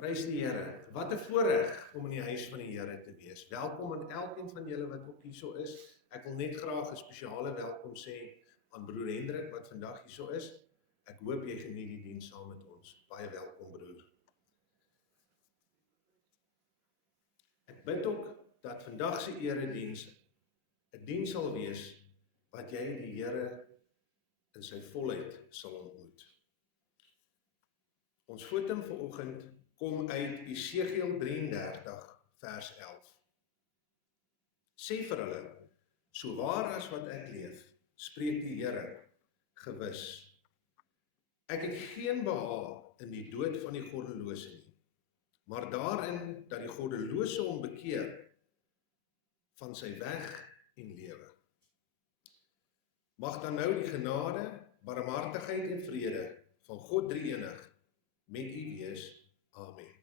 Prys die Here. Wat 'n voorreg om in die huis van die Here te wees. Welkom aan elkeen van julle wat ook hierso is. Ek wil net graag 'n spesiale welkom sê aan broer Hendrik wat vandag hierso is. Ek hoop jy geniet die diens saam met ons. Baie welkom broer. Ek bid ook dat vandag se erediens 'n diens sal wees wat jy die Here in sy volheid sal ontmoet. Ons fotum vanoggend kom uit Esegiel 33 vers 11. Sê vir hulle, so waar as wat ek leef, spreek die Here, gewis. Ek het geen behaag in die dood van die goddelose nie, maar daarin dat die goddelose hom bekeer van sy weg en lewe. Mag dan nou die genade, barmhartigheid en vrede van God drie-enig met u wees. Amen.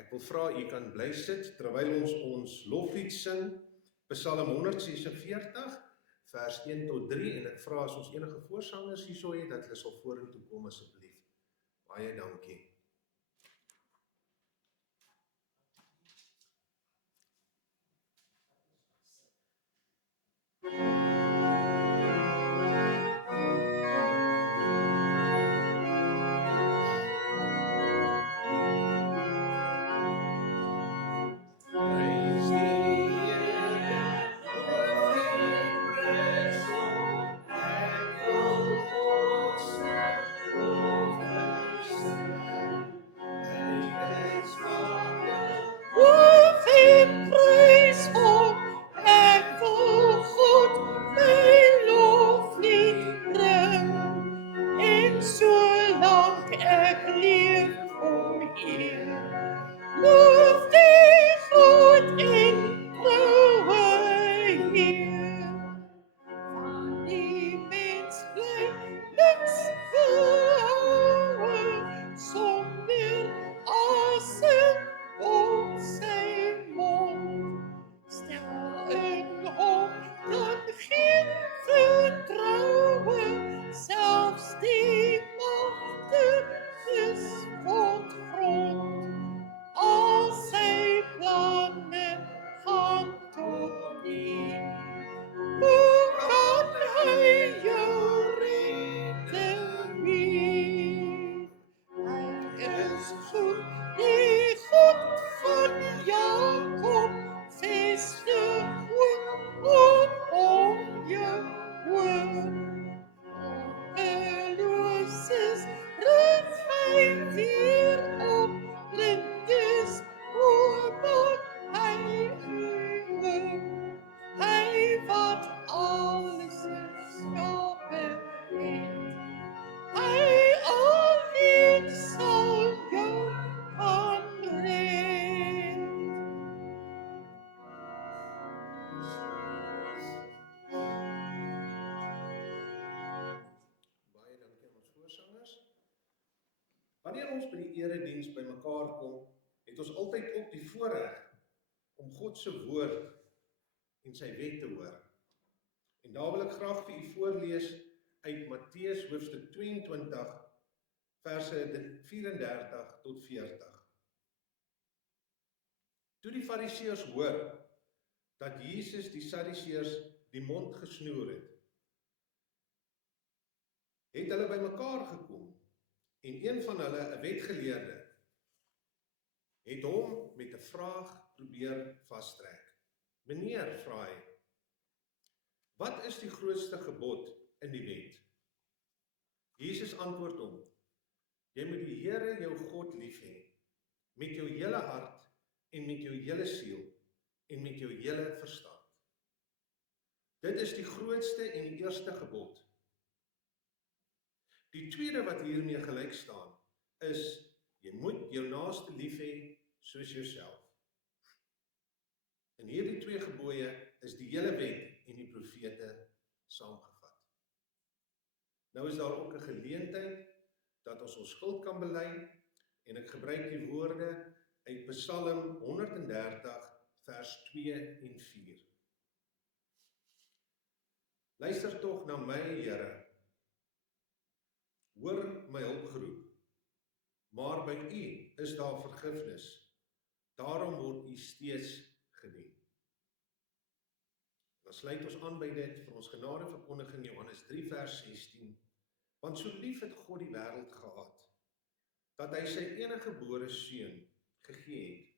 Ek wil vra u kan bly sit terwyl ons loflied sing, Psalm 146 vers 1 tot 3 en ek vra as ons enige voorsangers hierso het dat hulle sal vorentoe kom asseblief. Baie dankie. Wanneer ons by die erediens bymekaar kom, het ons altyd ook die voorreg om God se woord en sy wet te hoor. En daar wil ek graag vir u voorlees uit Matteus hoofstuk 22 verse 34 tot 40. Toe die Fariseërs hoor dat Jesus die Sadduseërs die mond gesnoer het, het hulle bymekaar gekom. En een van hulle, 'n wetgeleerde, het hom met 'n vraag probeer vastrek. Meneer, vra hy, wat is die grootste gebod in die wet? Jesus antwoord hom, jy moet die Here jou God lief hê, met jou hele hart en met jou hele siel en met jou hele verstand. Dit is die grootste en die eerste gebod. Die tweede wat hiermee gelyk staan, is, jy moet jou naaste lief hê soos jouself. In hierdie twee gebooie is die hele wet en die profete saamgevat. Nou is daar ook 'n geleentheid dat ons skuld kan bely, en ek gebruik die woorde uit Psalm 130 vers 2 en 4. Luister tog na my, Here, hoor my hulpgeroep. maar by U is daar vergifnis, daarom word U steeds gedien. Dan sluit ons aan by dit vir ons genadeverkondiging Johannes 3 vers 16, want so lief het God die wêreld gehad, dat hy sy enige gebore seun gegee het,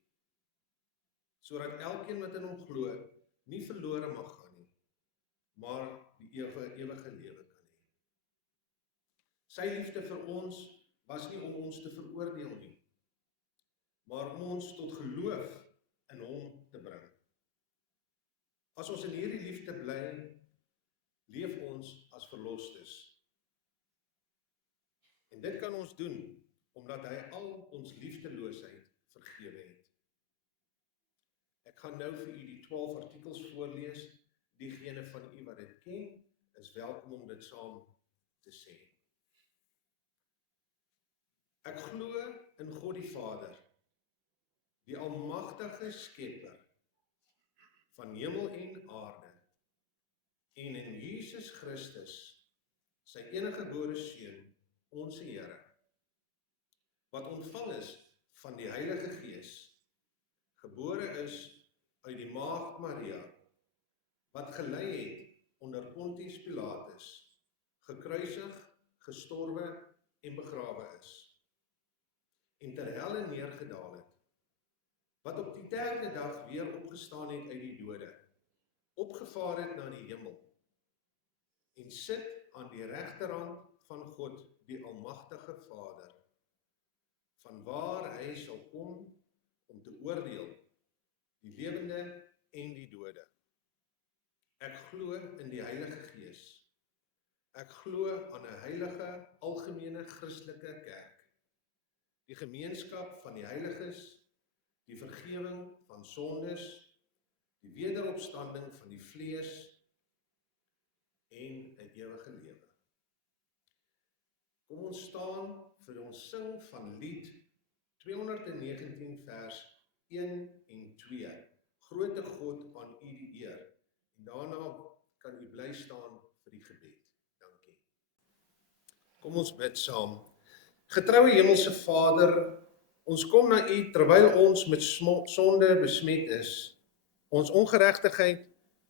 sodat elkeen wat in hom glo, nie verlore mag gaan nie, maar die ewige lewe kan hê. Sy liefde vir ons was nie om ons te veroordeel nie, maar om ons tot geloof in hom te bring. As ons in hierdie liefde bly, leef ons as verlostes. En dit kan ons doen, omdat hy al ons liefdeloosheid vergewe het. Ek gaan nou vir u die 12 artikels voorlees, diegene van u wat dit ken, is welkom om dit saam te sê. Ek glo in God die Vader, die almagtige skepper van hemel en aarde, en in Jesus Christus, sy enige gebore seun, ons Here, wat ontvang is van die Heilige Gees, gebore is uit die maagd Maria, wat gelei het onder Pontius Pilatus, gekruisig, gestorwe en begrawe is, en ter helle neergedaal het, wat op die 3de dag weer opgestaan het uit die dode, opgevaar het na die hemel, en sit aan die regterhand van God, die almagtige Vader, vanwaar hy sal kom om te oordeel, die lewende en die dode. Ek glo in die Heilige Gees. Ek glo aan 'n heilige, algemene Christelike kerk, die gemeenskap van die heiliges, die vergewing van sondes, die wederopstanding van die vlees en 'n ewige lewe. Kom ons staan vir ons sing van lied 219 vers 1 en 2. Grote God, aan u die eer. En daarna kan u bly staan vir die gebed. Dankie. Kom ons bid saam. Getroue Hemelse Vader, ons kom na u terwyl ons met sonde besmet is. Ons ongeregtigheid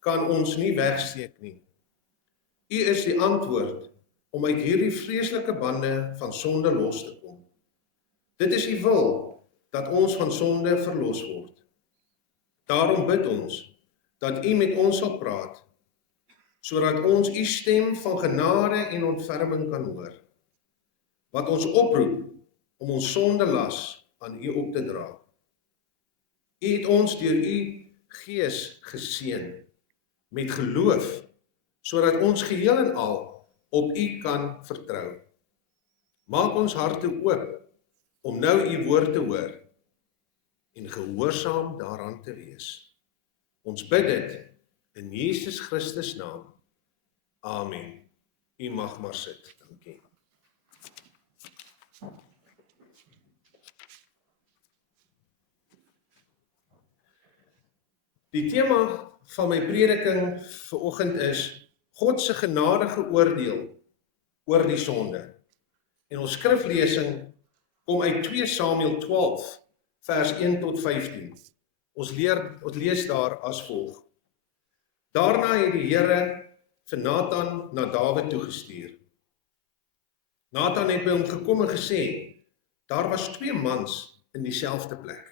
kan ons nie wegsteek nie. U is die antwoord om uit hierdie vreeslike bande van sonde los te kom. Dit is u wil dat ons van sonde verlos word. Daarom bid ons dat u met ons sal praat, sodat ons u stem van genade en ontferming kan hoor, wat ons oproep om ons sondelas aan u op te dra. U het ons deur u Gees geseën met geloof, sodat ons geheel en al op u kan vertrou. Maak ons harte oop om nou u woord te hoor en gehoorsaam daaraan te wees. Ons bid dit in Jesus Christus naam. Amen. U mag maar sit. Dankie. Die tema van my prediking vanoggend is God se genadige oordeel oor die sonde. En ons skriflesing kom uit 2 Samuel 12 vers 1 tot 15. Ons lees daar as volg. Daarna het die Here vir Nathan na Dawid toegestuur. Nathan het by hom gekom en gesê, daar was 2 mans in dieselfde plek.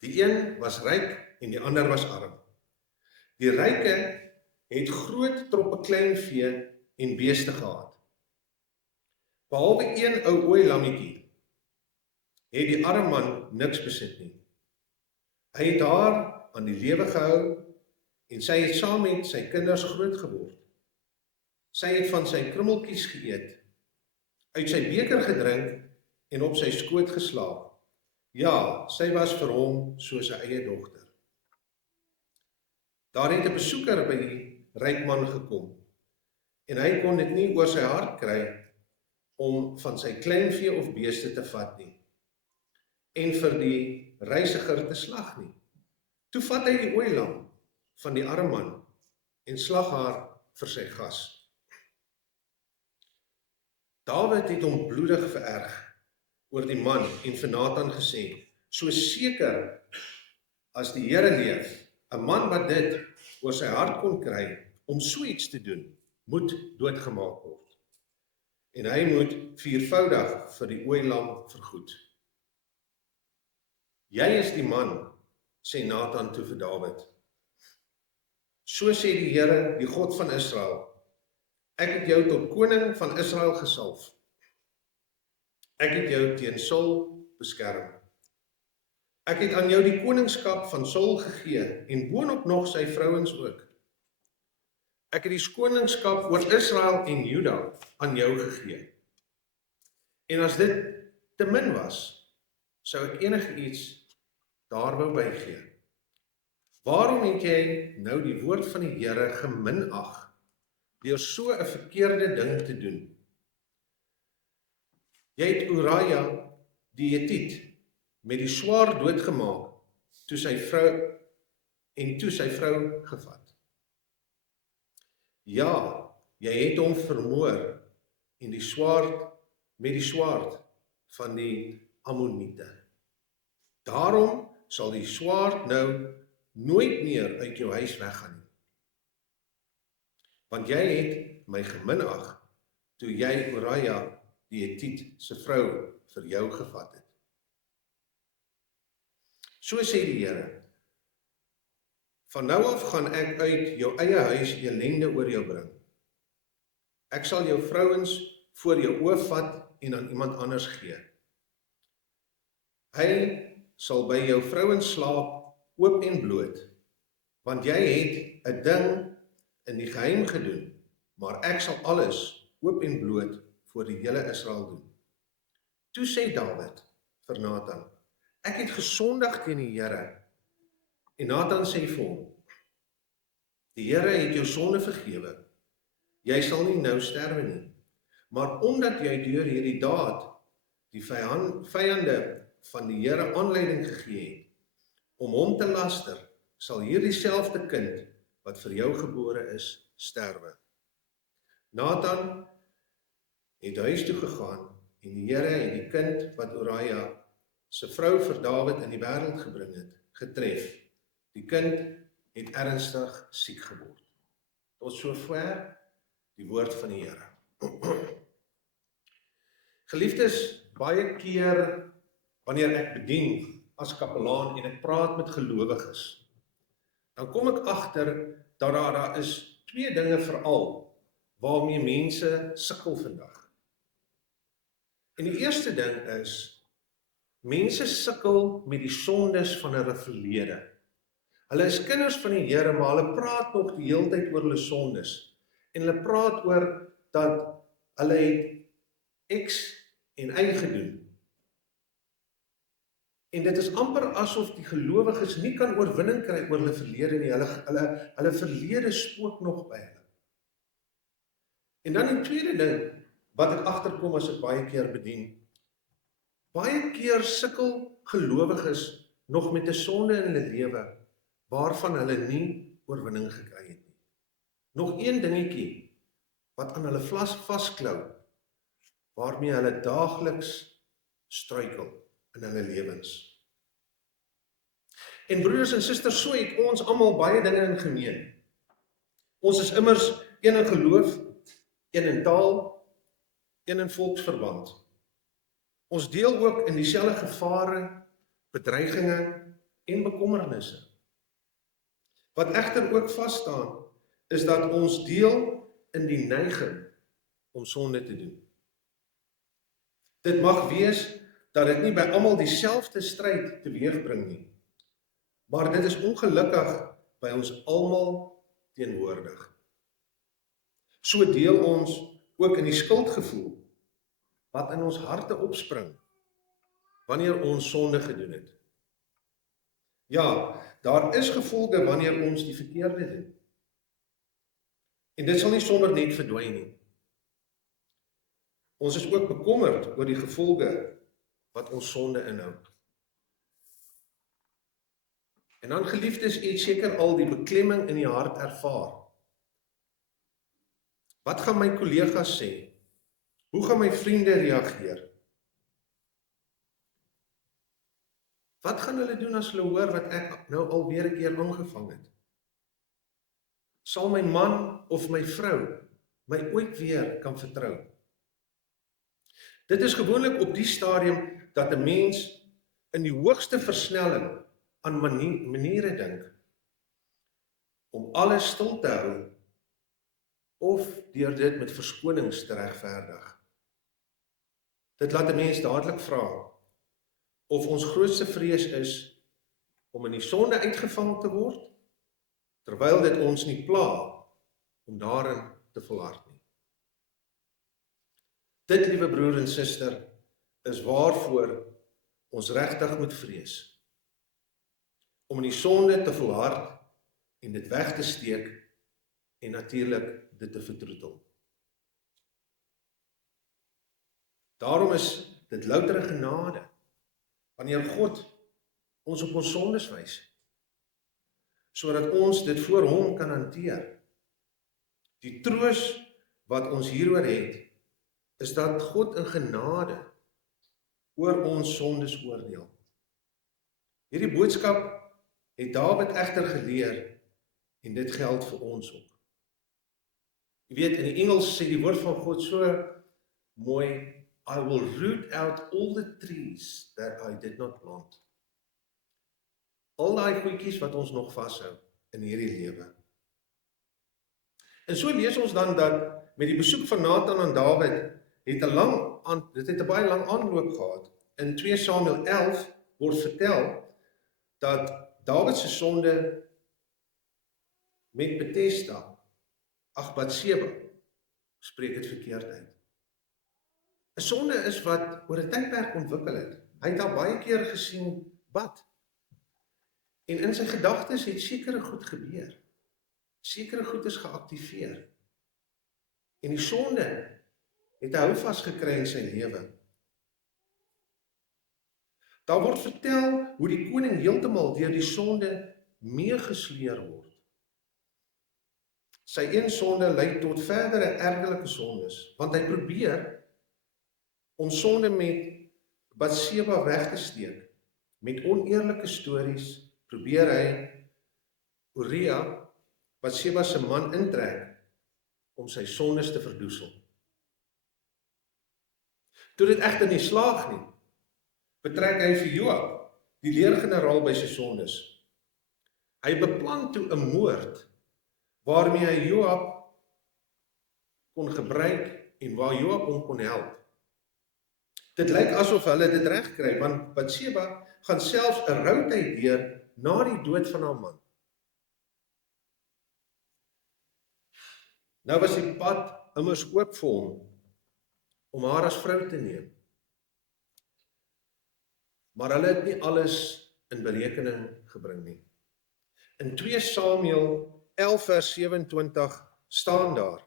Die een was ryk en die ander was arm. Die ryke het groot troppe kleinvee en beeste gehad. Behalwe een ou ooilammetjie, het die arme man niks besit nie. Hy het haar aan die lewe gehou en sy het saam met sy kinders groot geword. Sy het van sy krummeltjies geëet, uit sy beker gedrink en op sy skoot geslaap. Ja, sy was vir hom soos sy eie dogter. Daar het 'n besoeker by die ryk man gekom en hy kon dit nie oor sy hart kry om van sy kleinvee of beeste te vat nie en vir die reisiger te slag nie. Toe vat hy die ooilam van die arme man en slag haar vir sy gas. Dawid het hom bloedig vererg oor die man en vir Nathan gesê, so seker as die Here leef, 'n man wat dit oor sy hart kon kry om so iets te doen, moet doodgemaak word. En hy moet viervoudig vir die ooilam vergoed. Jy is die man, sê Nathan toe vir Dawid. So sê die Here, die God van Israel, ek het jou tot koning van Israel gesalf. Ek het jou teen Saul beskerm. Ek het aan jou die koningskap van Saul gegee en boonop nog sy vrouens ook. Ek het die koningskap oor Israel en Juda aan jou gegee. En as dit te min was, sou ek enige iets daar wou bygee. Waarom het jy nou die woord van die Here geminag deur so 'n verkeerde ding te doen? Jy het Uraja die Hetiet met die swaard doodgemaak toe sy vrou gevat. Ja, jy het hom vermoor en met die swaard van die Ammoniete. Daarom sal die swaard nou nooit meer uit jou huis weggaan nie. Want jy het my geminag toe jy Uraja die Hetiet se vrou vir jou gevat het. So sê die Here, van nou af gaan ek uit jou eie huis elende oor jou bring. Ek sal jou vrouens voor jou oë vat en aan iemand anders gee. Hy sal by jou vrouens slaap, oop en bloot, want jy het 'n ding in die geheim gedoen, maar ek sal alles oop en bloot voor die hele Israel doen. Toe sê Dawid vir Nathan, ek het gesondig teen die Here. En Nathan sê vir hom, die Here het jou sonde vergewe. Jy sal nie nou sterwe nie. Maar omdat jy deur hierdie daad die vyande van die Here aanleiding gegee het om hom te laster, sal hierdie selfde kind wat vir jou gebore is, sterwe. Nathan het huis toe gegaan en die Here het die kind wat Uraja se vrou vir Dawid in die wêreld gebring het, getref. Die kind het ernstig siek geword. Tot sover die woord van die Here. Geliefdes, baie keer wanneer ek bedien as kapelaan en ek praat met gelowiges, dan kom ek agter dat daar is twee dinge veral waarmee mense sukkel vandag. En die eerste ding is, mense sukkel met die sondes van hulle verlede. Hulle is kinders van die Here, maar hulle praat nog die hele tyd oor hulle sondes. En hulle praat oor dat hulle het X en Y gedoen. En dit is amper asof die gelowiges nie kan oorwinning kry oor hulle verlede nie. Hulle verlede spook nog by hulle. En dan die tweede ding wat ek agterkom as ek baie keer bedien. Baie keer sukkel gelowiges nog met 'n sonde in hulle lewe waarvan hulle nie oorwinning gekry het nie. Nog een dingetjie wat aan hulle vasklou, waarmee hulle daagliks struikel in hulle lewens. En broers en susters, so het ons almal baie dinge in gemeen. Ons is immers een in geloof, een in taal, een in volksverband. Ons deel ook in dieselfde gevare, bedreigings en bekommernisse. Wat egter ook vas staan, is dat ons deel in die neiging om sonde te doen. Dit mag wees dat dit nie by almal dieselfde stryd teweegbring nie, maar dit is ongelukkig by ons almal teenwoordig. So deel ons ook in die skuldgevoel wat in ons harte opspring wanneer ons sonde gedoen het. Ja, daar is gevolge wanneer ons die verkeerde doen. En dit sal nie sommer net verdwyn nie. Ons is ook bekommerd oor die gevolge wat ons sonde inhou. En dan geliefdes, het seker al die beklemming in die hart ervaar. Wat gaan my kollegas sê? Hoe gaan my vriende reageer? Wat gaan hulle doen as hulle hoor wat ek nou alweer 'n keer aangevang het? Sal my man of my vrou my ooit weer kan vertrou? Dit is gewoonlik op die stadium dat 'n mens in die hoogste versnelling aan maniere dink om alles stil te hou of deur dit met verskonings te regverdig. Dit laat 'n mens dadelik vra of ons grootste vrees is om in die sonde uitgevang te word, terwyl dit ons nie pla om daarin te volhard nie. Dit, liewe broer en suster, is waarvoor ons regtig moet vrees. Om in die sonde te volhard en dit weg te steek en natuurlik dit te vertroetel. Daarom is dit loutere genade wanneer God ons op ons sondes wys, sodat ons dit voor hom kan hanteer. Die troos wat ons hieroor het, is dat God in genade oor ons sondes oordeel. Hierdie boodskap het Dawid egter geleer en dit geld vir ons ook. Jy weet, in die Engels sê die woord van God so mooi, I will root out all the trees that I did not plant. Al daai goedjies wat ons nog vashou in hierdie lewe. En so lees ons dan dat met die besoek van Nathan aan Dawid dit het 'n baie lang aanloop gehad. In 2 Samuel 11 word vertel dat Dawid se sonde met Batseba, spreek dit verkeerd uit. 'n Sonde is wat oor 'n tydperk ontwikkel het. Hy het al baie keer gesien bad. En in sy gedagtes het sekere goed gebeur. Sekere goed is geaktiveer. En die sonde het hy houvas gekry in sy lewe. Daar word vertel hoe die koning heeltemal deur die sonde meegesleer word. Sy een sonde lei tot verdere ergelike sondes, want hy probeer om sonde met Batseba weg te steek. Met oneerlike stories probeer hy Uria, Batseba se man, intrek om sy sondes te verdoesel. Toe dit egter nie slaag nie, betrek hy vir Joab, die leergeneraal, by sy sondes. Hy beplan toe 'n moord waarmee hy Joab kon gebruik en waar Joab hom kon help. Dit lyk asof hulle dit reg kry, want Batseba gaan selfs 'n routyd deur na die dood van haar man. Nou was die pad immers oop vir hom om haar as vrou te neem. Maar hulle het nie alles in berekening gebring nie. In 2 Samuel 11 vers 27 staan daar: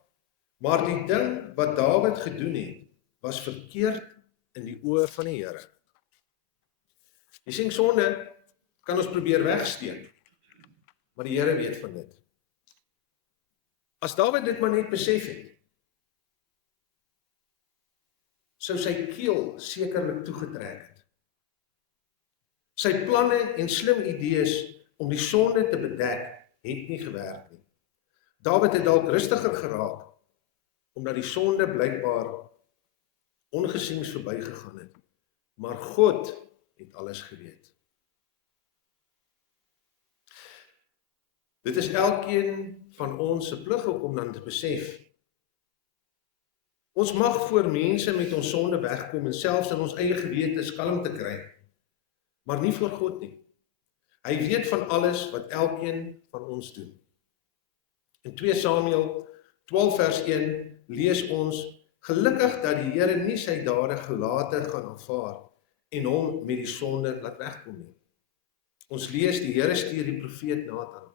maar die ding wat Dawid gedoen het, was verkeerd in die oë van die Here. Jy sien, sonde kan ons probeer wegsteek, maar die Here weet van dit. As Dawid dit maar net besef het, sou sy keel sekerlik toegetrek het. Sy planne en slim idees om die sonde te bedek, het nie gewerk nie. Dawid het dalk rustiger geraak, omdat die sonde blykbaar ongesiens verbygegaan het. Maar God het alles geweet. Dit is elkeen van ons se plig ook om dan te besef. Ons mag voor mense met ons sonde wegkom en selfs in ons eie gewete kalm te kry, maar nie voor God nie. Hy weet van alles wat elkeen van ons doen. In 2 Samuel 12 vers 1 lees ons: gelukkig dat die Here nie sy dade gelate gaan aanvaar en hom met die sonde laat wegkom nie. Ons lees die Here stuur die profeet Nathan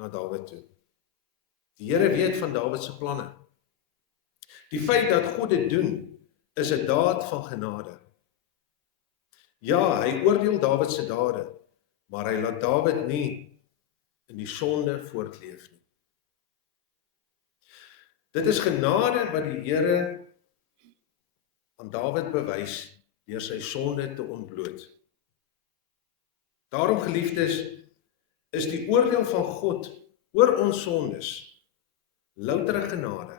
na Dawid toe. Die Here weet van Dawid se planne. Die feit dat God dit doen, is 'n daad van genade. Ja, hy oordeel Dawid se dade, maar hy laat Dawid nie in die sonde voortleef nie. Dit is genade wat die Here aan Dawid bewys deur sy sonde te ontbloot. Daarom, geliefdes, is die oordeel van God oor ons sondes loutere genade.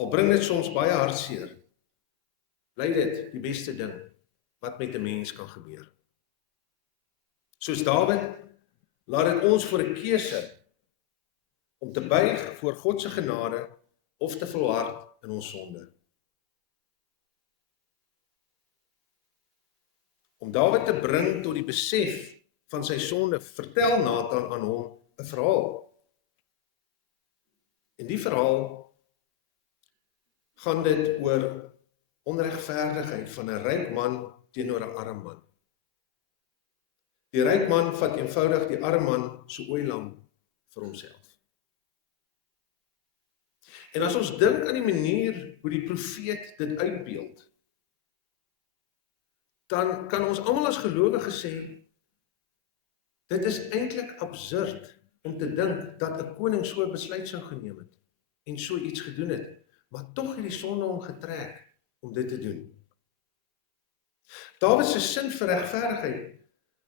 Al bring dit soms baie hartseer, bly dit die beste ding wat met 'n mens kan gebeur. Soos Dawid, laat dit ons voor 'n keuse om te buig voor God se genade of te volhard in ons sonde. Om Dawid te bring tot die besef van sy sonde, vertel Nathan aan hom 'n verhaal. En die verhaal gaan dit oor onregverdigheid van 'n ryk man teenoor 'n arm man. Die ryk man vat eenvoudig die arm man se ooilam vir homself. En as ons dink aan die manier hoe die profeet dit uitbeeld, dan kan ons almal as gelowiges sê, dit is eintlik absurd om te dink dat 'n koning so 'n besluit sou geneem het en so iets gedoen het, maar tog het die sonde hom getrek om dit te doen. Dawid se sin vir regverdigheid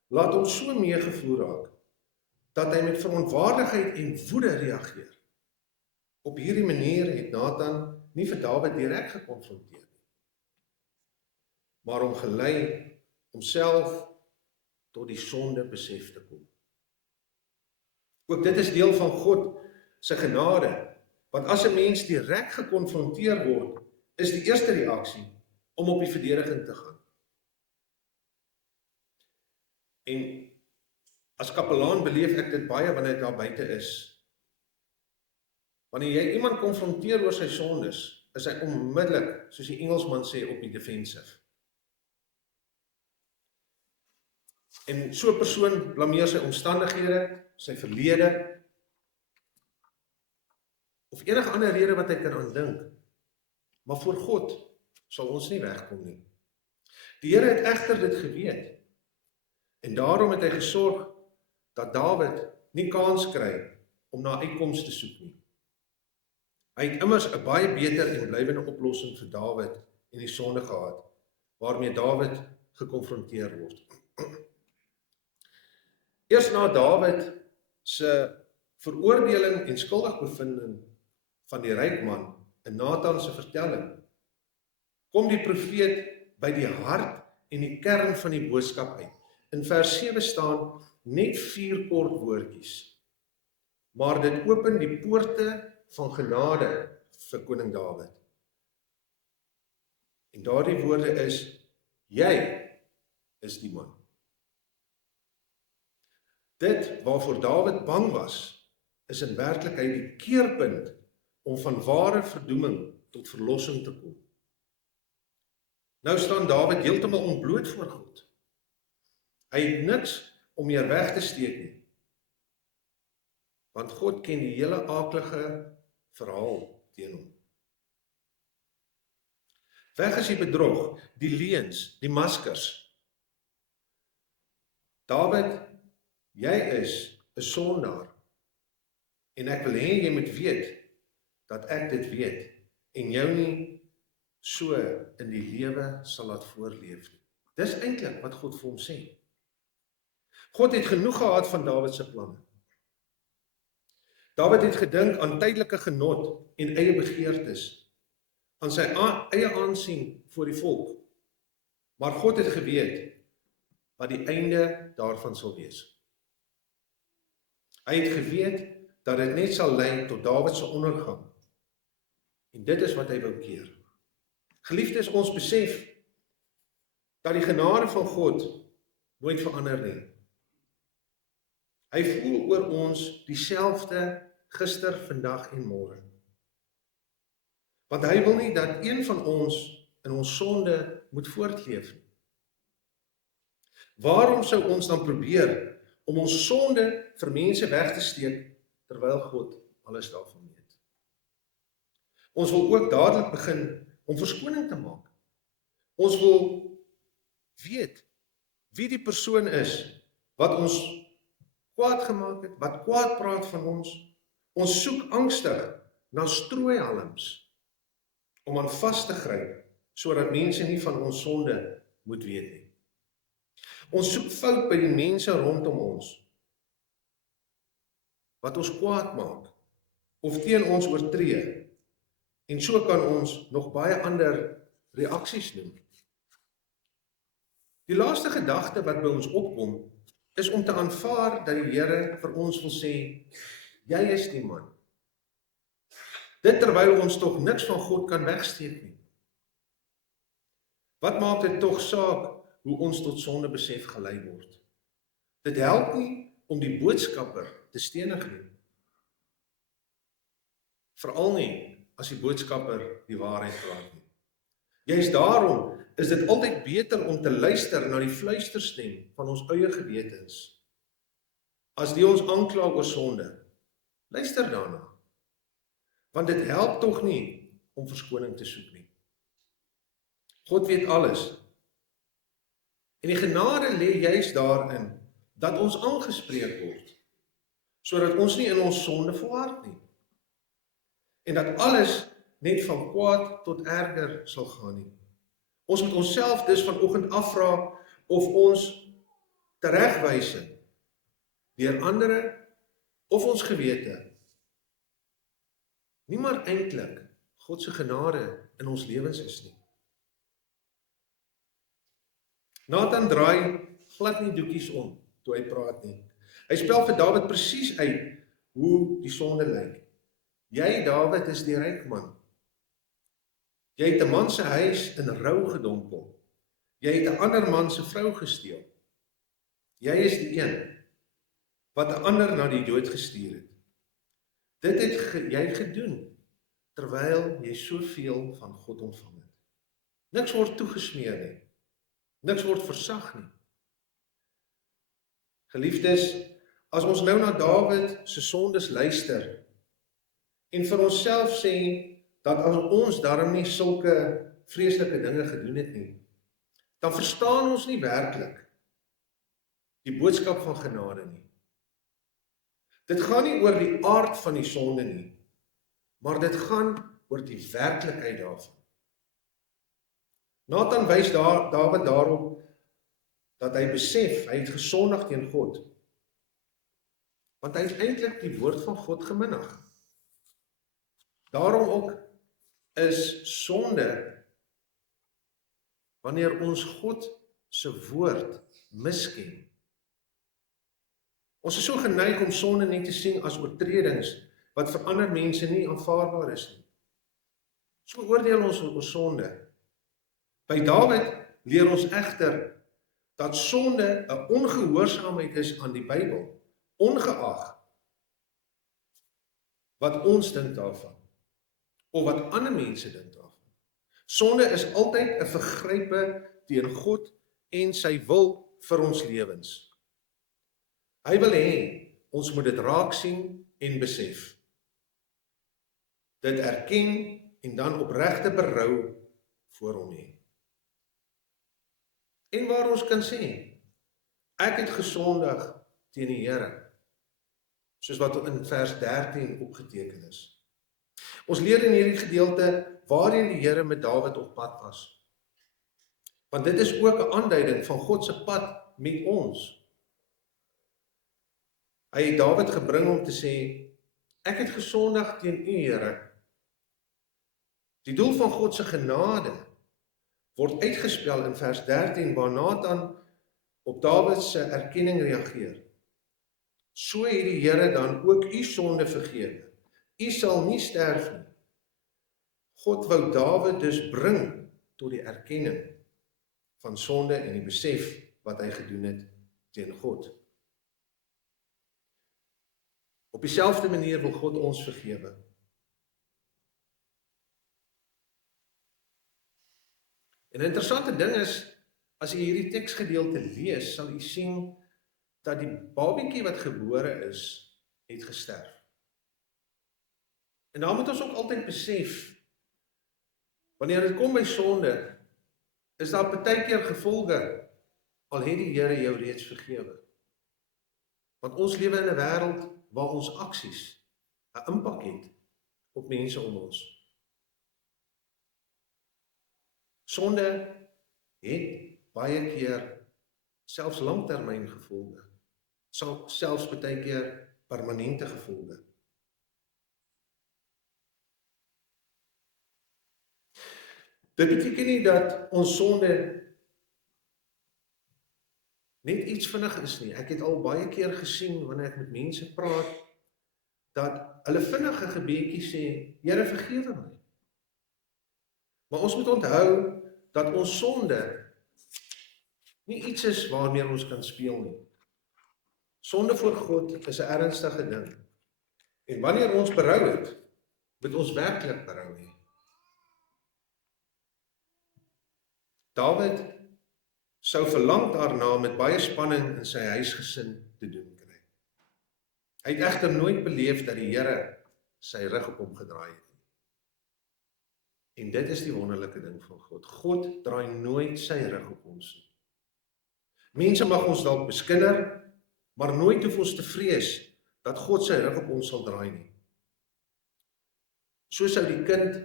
laat hom so meegevoer raak, dat hy met verontwaardigheid en woede reageer. Op hierdie manier het Nathan nie vir Dawid direk gekonfronteer nie, maar hom gelei om self tot die sonde besef te kom. Ook dit is deel van God se genade, want as 'n mens direk gekonfronteer word, is die eerste reaksie om op die verdediging te gaan. En as kapelaan beleef ek dit baie wanneer ek daar buite is. Wanneer jy iemand konfronteer oor sy sondes, is hy onmiddellik, soos die Engelsman sê, op die defensive. En so 'n persoon blameer sy omstandighede, sy verlede, of enige ander rede wat hy kan aandink. Maar voor God sal ons nie wegkom nie. Die Here het egter dit geweet, en daarom het hy gesorg dat Dawid nie kans kry om na uitkoms te soek nie. Hy het immers 'n baie beter en blywende oplossing vir Dawid en die sonde gehad, waarmee Dawid gekonfronteer word. Eers na Dawid se veroordeling en skuldigbevinding van die ryk man in Nathan se vertelling, kom die profeet by die hart en die kern van die boodskap uit. In vers 7 staan net 4 kort woordjies, maar dit open die poorte van genade vir koning Dawid. En daardie woorde is, jy is die man. Dit waarvoor Dawid bang was, is in werklikheid die keerpunt om van ware verdoeming tot verlossing te kom. Nou staan Dawid heeltemal ontbloot voor God. Hy het niks om meer weg te steek nie, want God ken die hele aaklige verhaal teen hom. Weg is die bedrog, die leuns, die maskers. Dawid, jy is 'n sondaar, en ek wil hê jy moet weet dat ek dit weet, en jou nie so in die lewe sal laat voorleef nie. Dis eintlik wat God vir hom sê. God het genoeg gehad van Dawid se planne. Dawid het gedink aan tydelike genot en eie begeertes, aan sy eie aansien voor die volk. Maar God het geweet wat die einde daarvan sal wees. Hy het geweet dat dit net sal lei tot Dawid se ondergang. En dit is wat hy wou keer. Geliefdes, ons besef dat die genade van God nooit verander nie. Hy voel oor ons dieselfde gister, vandag en môre. Want hy wil nie dat een van ons in ons sonde moet voortleef nie. Waarom sou ons dan probeer om ons sonde vir mense weg te steek, terwyl God alles daarvan weet? Ons wil ook dadelik begin om verskoning te maak. Ons wil weet wie die persoon is wat ons kwaad gemaak het, wat kwaad praat van ons. Ons soek angstig na strooihalms om aan vas te gryp sodat mense nie van ons sonde moet weet nie. Ons soek fout by die mense rondom ons, wat ons kwaad maak, of teen ons oortree, en so kan ons nog baie ander reaksies noem. Die laaste gedagte wat by ons opkom, is om te aanvaar dat die Here vir ons wil sê, jy is die man. Dit terwyl ons tog niks van God kan wegsteek nie. Wat maak dit tog saak hoe ons tot sonde besef gelei word? Dit help nie om die boodskapper te stenig nie. Veral nie as die boodskapper die waarheid praat nie. Juist daarom is dit altyd beter om te luister na die fluisterstem van ons eie gewetens, as die ons aankla oor sonde. Luister daarna, want dit help tog nie om verskoning te soek nie. God weet alles. En die genade lê juis daarin, dat ons aangespreek word, sodat ons nie in ons sonde volhard nie. En dat alles net van kwaad tot erger sal gaan nie. Ons moet onsself dus vanoggend afvra of ons teregwyse deur ander of ons gewete nie maar eintlik God se genade in ons lewens is nie. Nathan draai glad nie doekies om toe hy praat nie. Hy spel vir Dawid presies uit hoe die sonde lyk. Jy, Dawid, is die ryk man. Jy het 'n man se huis in rou gedompel. Jy het 'n ander man se vrou gesteel. Jy is die een wat 'n ander na die dood gestuur het. Dit het jy gedoen terwyl jy soveel van God ontvang het. Niks word toegesmeer nie. Niks word versag nie. Geliefdes, as ons nou na Dawid se sondes luister en vir onsself sê dat as ons daarom nie sulke vreeslike dinge gedoen het nie, dan verstaan ons nie werklik die boodskap van genade nie. Dit gaan nie oor die aard van die sonde nie, maar dit gaan oor die werklikheid daarvan. Nathan wys Dawid daarop dat hy besef hy het gesondig teen God, want hy het eintlik die woord van God geminnig. Daarom ook is sonde wanneer ons God se woord misken. Ons is so geneig om sonde net te sien as oortredings wat vir ander mense nie aanvaarbaar is nie. So oordeel ons oor sonde. By Dawid leer ons egter dat sonde 'n ongehoorsaamheid is aan die Bybel, ongeag wat ons dink daarvan, of wat ander mense dink daarvan. Sonde is altyd 'n vergrype teen God en sy wil vir ons lewens. Hy wil hê ons moet dit raak sien en besef. Dit erken en dan opregte berou voor hom hê. En waar ons kan sê, ek het gesondig teen die Here, soos wat in vers 13 opgeteken is. Ons leer in hierdie gedeelte waarin die Here met Dawid op pad was. Want dit is ook 'n aanduiding van God se pad met ons. Hy het Dawid gebring om te sê, ek het gesondig teen U, Here. Die doel van God se genade word uitgespel in vers 13, waar Nathan op Dawid se erkenning reageer. So het die Here dan ook U sonde vergewe. U sal nie sterf nie. God wou Dawid dus bring tot die erkenning van sonde en die besef wat hy gedoen het teen God. Op dieselfde manier wil God ons vergewe. En 'n interessante ding is, as jy hierdie teksgedeelte lees, sal jy sien dat die babietjie wat gebore is, het gesterf. En daar moet ons ook altyd besef, wanneer dit kom by sonde, is daar partykeer gevolge, al het die Here jou reeds vergewe. Want ons lewe in 'n wêreld waar ons aksies 'n impak het op mense om ons. Sonde het baie keer selfs langtermyn gevolge, selfs baie keer permanente gevolge. Dit beteken nie dat ons sonde net iets vinnig is nie. Ek het al baie keer gesien, wanneer ek met mense praat, dat hulle vinnige gebedjie sê, Here vergewe my. Maar ons moet onthou, dat ons sonde nie iets is waarmee ons kan speel nie. Sonde voor God is 'n ernstige ding. En wanneer ons berou het, moet ons werklik berou hê. Dawid sou verlang daarna met baie spanning in sy huisgesin te doen kry. Hy het egter nooit beleef dat die Here sy rug op hom gedraai het. En dit is die wonderlike ding van God. God draai nooit sy rug op ons nie. Mense mag ons dalk beskinder, maar nooit hoef ons te vrees dat God sy rug op ons sal draai nie. So sou die kind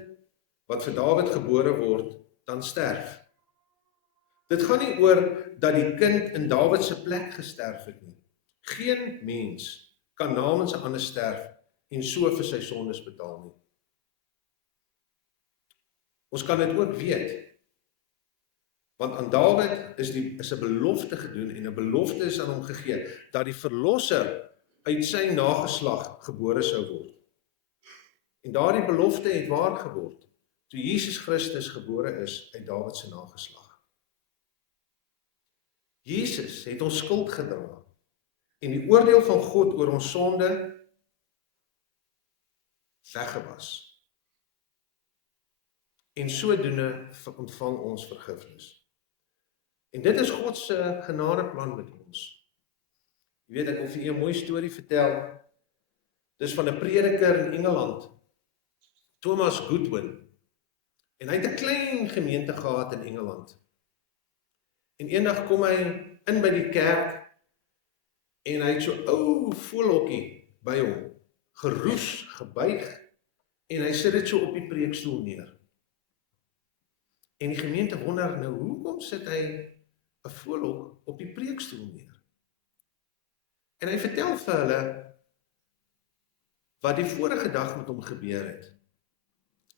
wat vir Dawid gebore word, dan sterf. Dit gaan nie oor dat die kind in Dawid se plek gesterf het nie. Geen mens kan namens 'n ander sterf en so vir sy sondes betaal nie. Ons kan dit ook weet, want aan Dawid is 'n belofte gedoen en 'n belofte is aan hom gegee dat die verlosser uit sy nageslag gebore sou word. En daardie belofte het waar geword toe Jesus Christus gebore is uit Dawid se nageslag. Jesus het ons skuld gedra en die oordeel van God oor ons sonde weggewas. En sodoende ontvang ons vergifnis. En dit is God se genadeplan met ons. Jy weet, ek wil vir julle 'n mooi storie vertel. Dis van 'n prediker in Engeland, Thomas Goodwin. En hy het 'n klein gemeente gehad in Engeland. En eendag kom hy in by die kerk en hy het so 'n ou voelhokkie by hom, geroes, gebuig, en hy sit dit so op die preekstoel neer. En die gemeente wonder nou, hoekom sit hy 'n voelhok op die preekstoel neer? En hy vertel vir hulle wat die vorige dag met hom gebeur het.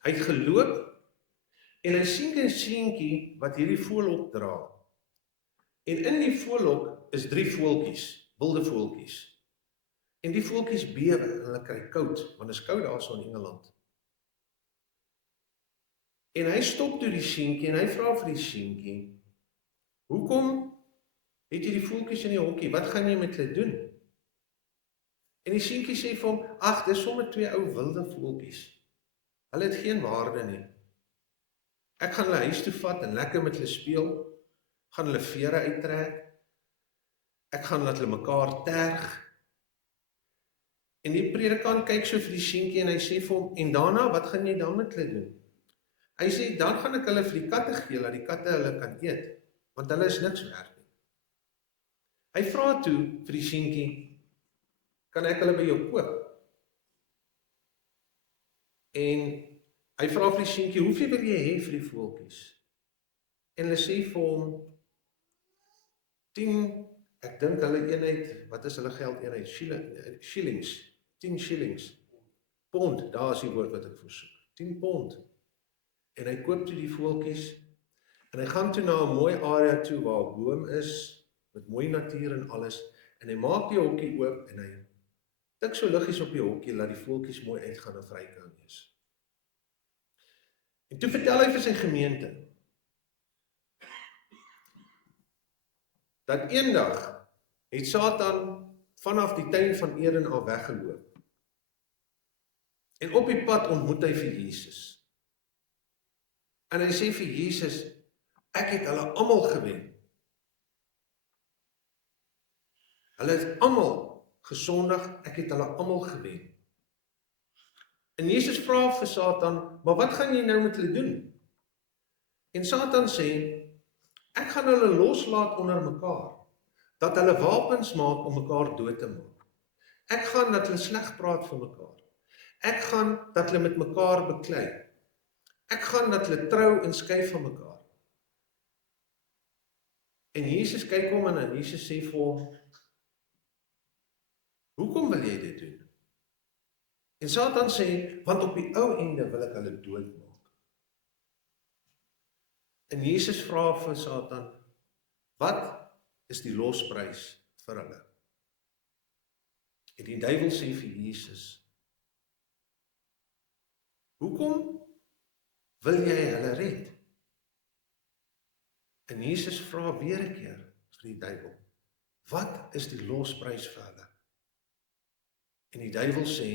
Hy het geloop en hy sien 'n seentjie wat hierdie voelhok dra. En in die voelhok is 3 voeltjies, wilde voeltjies. En die voeltjies bewe en hulle kry koud, want dit is koud daar so in Engeland. En hy stop toe die seentjie en hy vra vir die seentjie, hoekom het jy die voeltjies in die hokkie? Wat gaan jy met hulle doen? En die seentjie sê vir hom, ag, dis sommer 2 ou wilde voeltjies. Hulle het geen waarde nie. Ek gaan hulle huis toe vat en lekker met hulle speel, gaan hulle vere uittrek, ek gaan laat hulle mekaar terg. En die predikant kyk so vir die seentjie en hy sê vir hom, en daarna, wat gaan jy dan met hulle doen? Hy sê, dan gaan ek hulle vir die katte gee, dat die katte hulle kan eet, want hulle is niks werd nie. Hy vra toe vir die seentjie, kan ek hulle by jou koop? En hy vra vir die seentjie, hoeveel wil jy hê vir die voeltjies? En hulle sê vir hom, 10, ek dink hulle eenheid, wat is hulle geld eenheid? Shillings, 10 shillings. Pond, daar is die woord wat ek versoek. 10 pond. En hy koop toe die voeltjies, en hy gaan toe na 'n mooi area toe, waar 'n boom is, met mooi natuur en alles, en hy maak die hokkie oop, en hy tik so liggies op die hokkie, laat die voeltjies mooi uitgaan en vry kan wees. En toe vertel hy vir sy gemeente, dat eendag het Satan vanaf die tuin van Eden af weggeloop. En op die pad ontmoet hy vir Jesus. En hy sê vir Jesus, ek het hulle almal gewen. Hulle het almal gesondig, ek het hulle almal gewen. En Jesus vra vir Satan, maar wat gaan jy nou met hulle doen? En Satan sê, ek gaan hulle loslaat onder mekaar, dat hulle wapens maak om mekaar dood te maak. Ek gaan dat hulle sleg praat vir mekaar. Ek gaan dat hulle met mekaar beklei. Ek gaan dat hulle trou en skei van mekaar. En Jesus kyk hom en Jesus sê vir hom, hoekom wil jy dit doen? En Satan sê, want op die ou einde wil ek hulle doodmaak. En Jesus vra vir Satan, wat is die losprys vir hulle? En die duiwel sê vir Jesus, hoekom wil jy hulle red? En Jesus vra weer 'n keer vir die duiwel, wat is die losprys vir hulle? En die duiwel sê,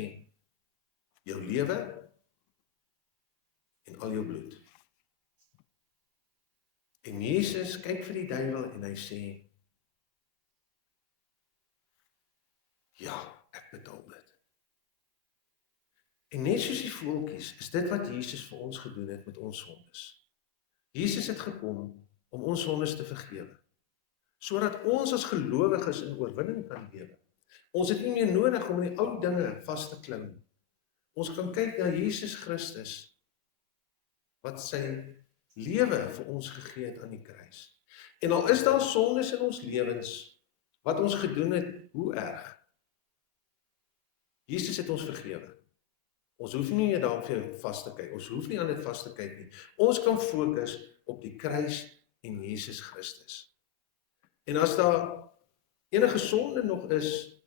jou lewe en al jou bloed. En Jesus kyk vir die duiwel en hy sê, ja, ek betaal dit. En net soos die voeltjies, is dit wat Jesus vir ons gedoen het met ons sondes. Jesus het gekom om ons sondes te vergewe, sodat ons as gelowiges in oorwinning kan lewe. Ons het nie meer nodig om in die ou dinge vas te klim. Ons kan kyk na Jesus Christus, wat sy lewe vir ons gegee het aan die kruis. En al is daar sondes in ons lewens, wat ons gedoen het, hoe erg? Jesus het ons vergewe. Ons hoef nie meer daarop vas te kyk, ons hoef nie aan dit vas te kyk nie. Ons kan fokus op die kruis en Jesus Christus. En as daar enige sonde nog is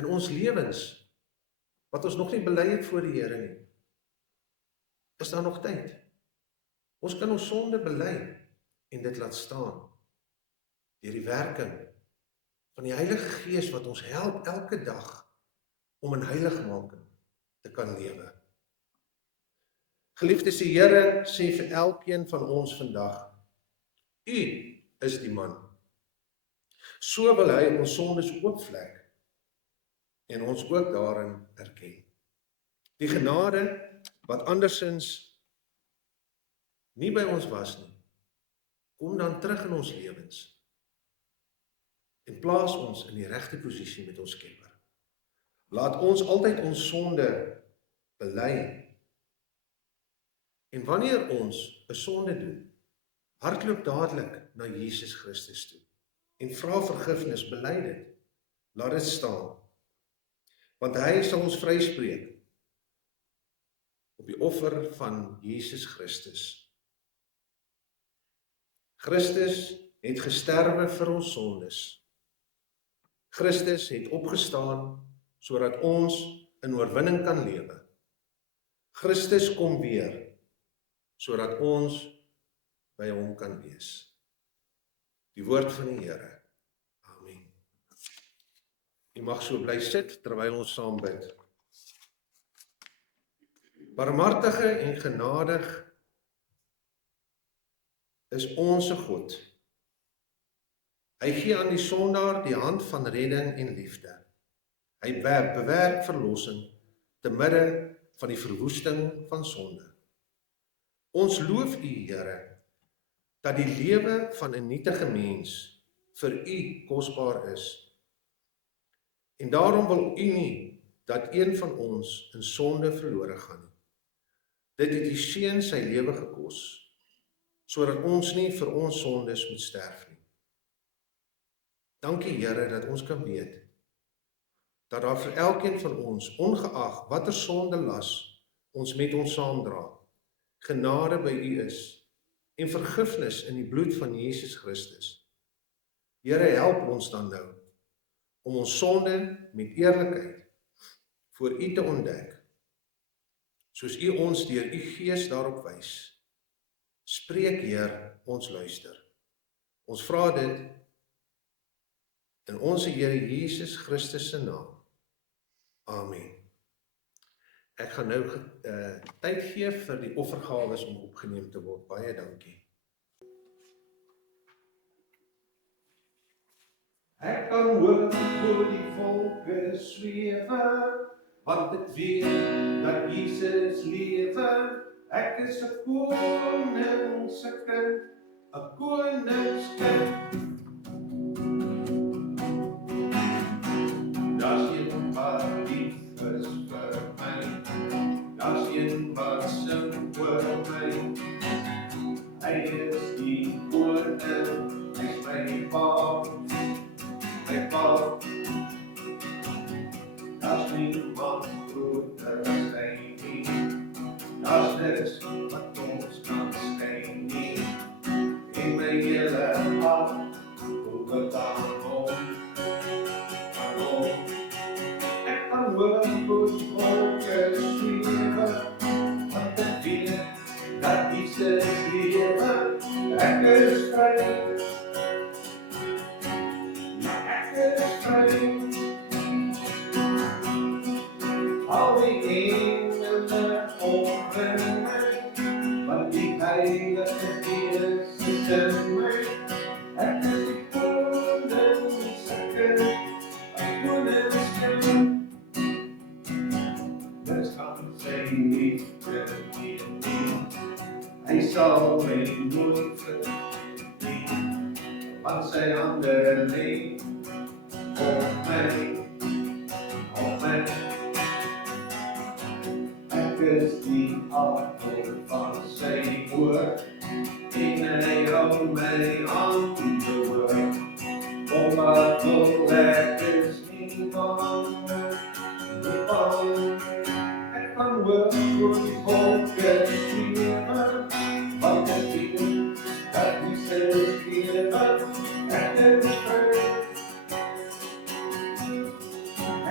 in ons lewens, wat ons nog nie bely het voor die Here nie, is daar nog tyd. Ons kan ons sonde bely en dit laat staan, deur die werking van die Heilige Gees wat ons help elke dag om in heiligmaking te kan lewe. Geliefdes, die Here sê vir elkeen van ons vandag, U is die man. So wil hy ons sondes oopvlek en ons ook daarin erken. Die genade wat andersins nie by ons was nie, kom dan terug in ons lewens en plaas ons in die regte posisie met ons Skepper. Laat ons altyd ons sonde bely. En wanneer ons 'n sonde doen, hardloop dadelik na Jesus Christus toe en vra vergifnis, bely dit. Laat dit staan. Want hy sal ons vryspreek op die offer van Jesus Christus. Christus het gesterwe vir ons sondes. Christus het opgestaan sodat ons in oorwinning kan lewe. Christus kom weer sodat ons by hom kan wees. Die woord van die Here. Amen. U mag so bly sit terwyl ons saam bid. Barmhartige en genadig is onsse God. Hy gee aan die sondaar die hand van redding en liefde. Hy bewerk verlossing te midde van die verwoesting van sonde. Ons loof U, Here, dat die lewe van 'n nietige mens vir U kosbaar is. En daarom wil U nie dat een van ons in sonde verlore gaan nie. Dit het die Seun sy lewe gekos, sodat ons nie vir ons sondes moet sterf nie. Dankie, Here, dat ons kan weet dat daar vir elkeen van ons, ongeag watter sonde las ons met ons saamdra, genade by U is en vergifnis in die bloed van Jesus Christus. Here, help ons dan nou om ons sonde met eerlikheid voor U te ontdek, soos U ons deur U Gees daarop wys. Spreek, Heer, ons luister. Ons vra dit in ons Here Jesus Christus se naam. Amen. Ek gaan nou tyd gee vir die offergawes om opgeneem te word. Baie dankie. Ek kan hoop oor die volke swewe, want ek weet dat Jesus lewe. Ek is 'n koning se kind, 'n koningskind. Daar's een wat lief is vir my, daar's een wat sing oor my. Hy is die koning, hy is my alles wat ons kan skyn nie. En my hele hart oor aan hom. Ek kan hoor hoe die wolke zwewe, want ek weet dat Jesus lewe. Ek is vry, ja ek is vry. Al die engele omring my, want die Heilige Gees is in my. Ek is die koningse kind, 'n koningskind. Dit kan sy liefde nie, hy sal my nooit vergeet, want sy hande lê op my, op my. Ek is die appel van sy woord, en hy hou my aan die woord. Omdat ek is nie bang, nie bang. Ek kan hoor hoe die wolke zwewe, want ek weet dat Jesus lewe. Ek is vry,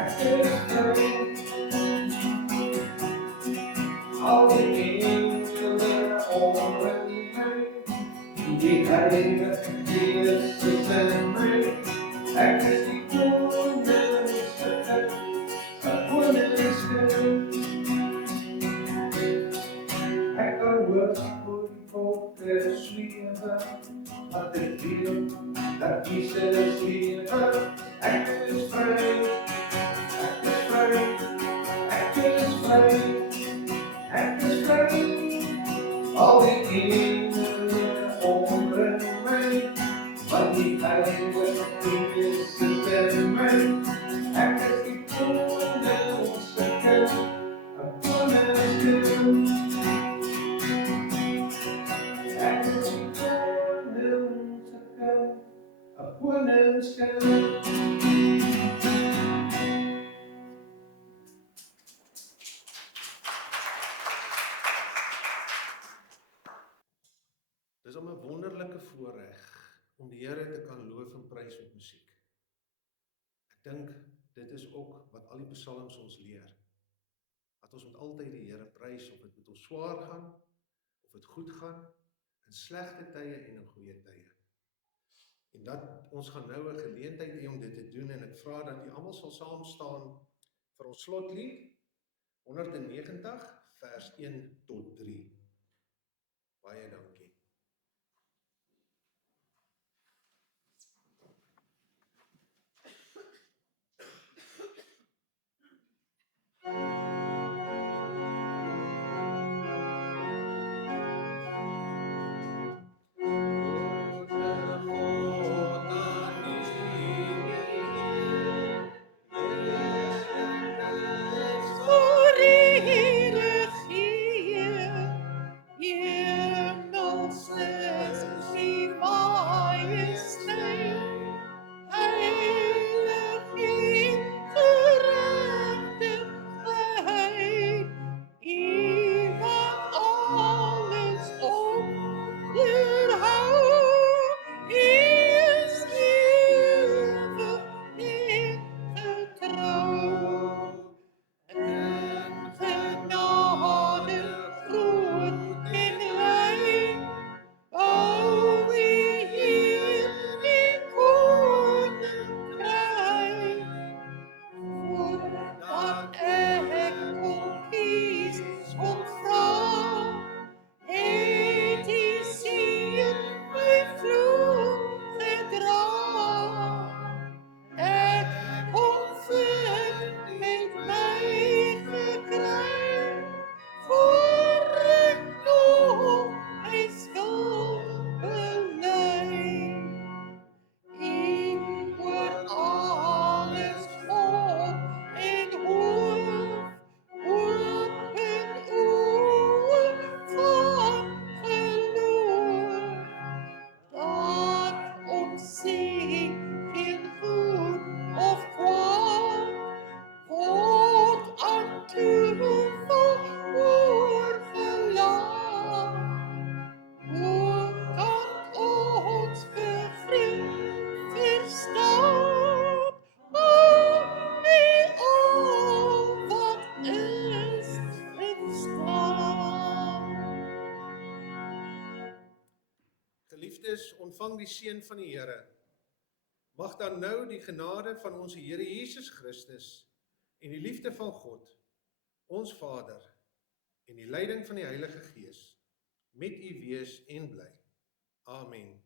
ek is vry. Al die engele omring my, die Heilige Gees is in my. Ek is die koningse kind, 'n koningskind. Ek kan hoor hoe die wolke zwewe, want ek weet dat Jesus lewe. Ek is vry, ek is vry, ek is vry. Ek is vry, al die engele omring my, want die Heilige Gees is in my. Ek is die koningse kind, 'n koningskind. Ek is die koningse kind, 'n koningskind. Dis om 'n wonderlike voorreg om die Here te kan loof en prys met musiek. Ek dink dit is ook wat al die psalms ons leer. Dat ons moet altyd die Here prys, of dit met ons swaar gaan, of dit goed gaan, in slegte tye en in goeie tye. En dat ons gaan nou 'n geleentheid hê om dit te doen, en ek vra dat julle almal sal saam staan vir ons slotlied, 190 vers 1 tot 3. Baie dankie. Yeah. geliefdes, ontvang die seën van die Here. Mag dan nou die genade van ons Here Jesus Christus en die liefde van God, ons Vader, en die leiding van die Heilige Gees met u wees en bly. Amen.